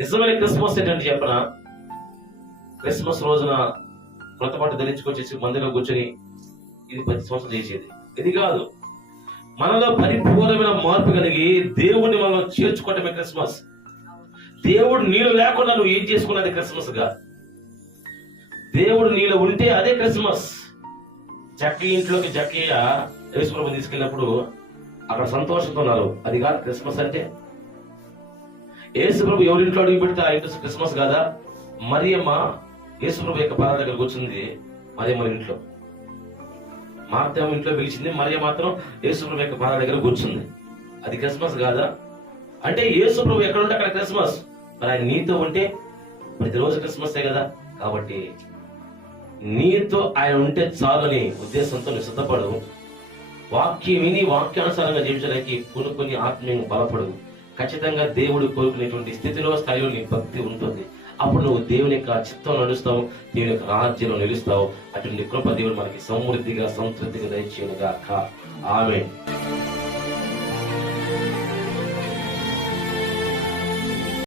నిజమైన క్రిస్మస్ ఏంటంటే చెప్పనా క్రిస్మస్ రోజున కొత్త పాట ధరించుకొచ్చేసి మందిరం కూర్చొని ఇది ప్రతి సంవత్సరం చేసేది. ఇది కాదు. మనలో పరిపూర్ణమైన మార్పు కలిగి దేవుణ్ణి మనం చేర్చుకోవటమే క్రిస్మస్. దేవుడు నీళ్ళు లేకుండా నువ్వు ఏం చేసుకున్నది క్రిస్మస్గా? దేవుడు నీళ్ళు ఉంటే అదే క్రిస్మస్. చక్కి ఇంట్లోకి జక్కయ్య యేసుప్రభు తీసుకెళ్ళినప్పుడు అక్కడ సంతోషంతో ఉన్నారు. అది కాదు క్రిస్మస్ అంటే యేసుప్రభు ఎవరింట్లో అడుగు పెడితే ఆ ఇంట్లో క్రిస్మస్ కాదా? మరియమ్మ యేసుప్రభు యొక్క పాదాల దగ్గర వచ్చింది మరియమ్మ ఇంట్లో. మార్తమ్మ ఇంట్లో పిలిచింది. మరియ మాత్రం యేసుప్రభు యొక్క పాదాల దగ్గర కూర్చుంది. అది క్రిస్మస్ కాదా? అంటే యేసుప్రభు ఎక్కడ ఉంటే అక్కడ క్రిస్మస్. మరి ఆయన నీతో ఉంటే ప్రతిరోజు క్రిస్మసే కదా. కాబట్టి నీతో ఆయన ఉంటే చాలని ఉద్దేశంతో నువ్వు సిద్ధపడు. వాక్యం విని వాక్యానుసారంగా జీవించడానికి పూనుకొని ఆత్మీయంగా బలపడు. ఖచ్చితంగా దేవుడు కోరుకునేటువంటి స్థితిలో స్థాయిలో నీ భక్తి ఉంటుంది. అప్పుడు నువ్వు దేవుని యొక్క చిత్తం నడుస్తావు దేవుని యొక్క రాజ్యంలో నిలుస్తావు. అటువంటి కృప దేవుడు మనకి సమృద్ధిగా సంతృప్తిగా దయచేయనుగా ఆమె